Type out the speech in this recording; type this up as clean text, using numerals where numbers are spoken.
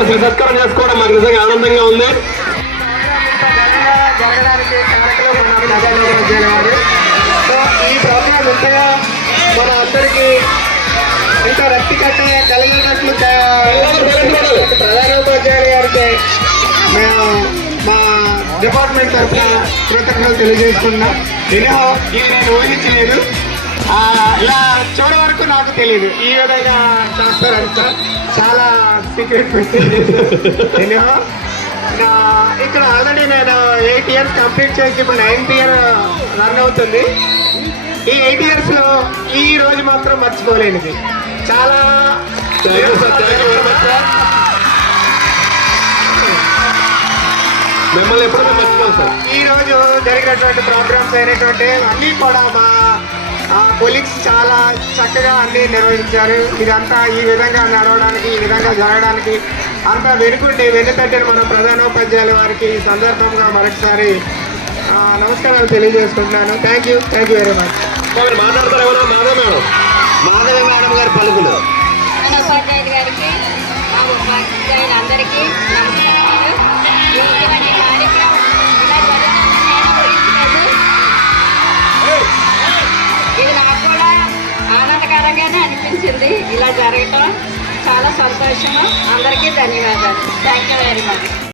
మనసు సత్కారం చేసుకోవడం మాకు నిజంగా ఆనందంగా ఉంది. జరగడానికి కారకులు మన ప్రధానోపాధ్యాయులు గారు. సో ఈ ప్రోగ్రాం ఇంతగా మన అందరికీ ఇంత రక్తి కట్ట కలిగినట్లు ప్రధానోపాధ్యాయులు గారికి మేము మా డిపార్ట్మెంట్ తరఫున కృతజ్ఞతలు తెలియజేసుకున్నాం. ఇది నేను ఊహించలేదు, ఇలా చూడ వరకు నాకు తెలియదు ఈ విధంగా చేస్తారంట. చాలా సీక్రెట్ ఇక్కడ ఆల్రెడీ నేను 8 years కంప్లీట్ చేసి ఇప్పుడు 9th year రన్ అవుతుంది. ఈ 8 years లో ఈ రోజు మాత్రం మర్చిపోలేనిది. చాలా మిమ్మల్ని ఎప్పుడైనా మర్చిపోను సార్. ఈ రోజు జరిగినటువంటి ప్రోగ్రామ్స్ అయినటువంటి అన్నీ కూడా మా కొలీగ్స్ చాలా చక్కగా అన్నీ నిర్వహించారు. ఇదంతా ఈ విధంగా నడవడానికి, ఈ విధంగా జరగడానికి అంతా వెనుకట్టని మన ప్రధానోపాధ్యాయుల వారికి ఈ సందర్భంగా మరొకసారి నమస్కారాలు తెలియజేసుకుంటున్నాను. Thank you very much. మాట్లాడతారు ఎవరో మాధవి మేడం గారి పలుకులు. ఉపాధ్యాయులు గారికి, మా ఉపాధ్యాయులందరికీ నమస్కారాలు. ఇటువంటి కార్యక్రమం ఇలా జరుగుతుందని ఇది నాకు కూడా ఆనందకరంగానే అనిపించింది. ఇలా జరగటం చాలా సంతోషం. అందరికీ ధన్యవాదాలు. Thank you very much.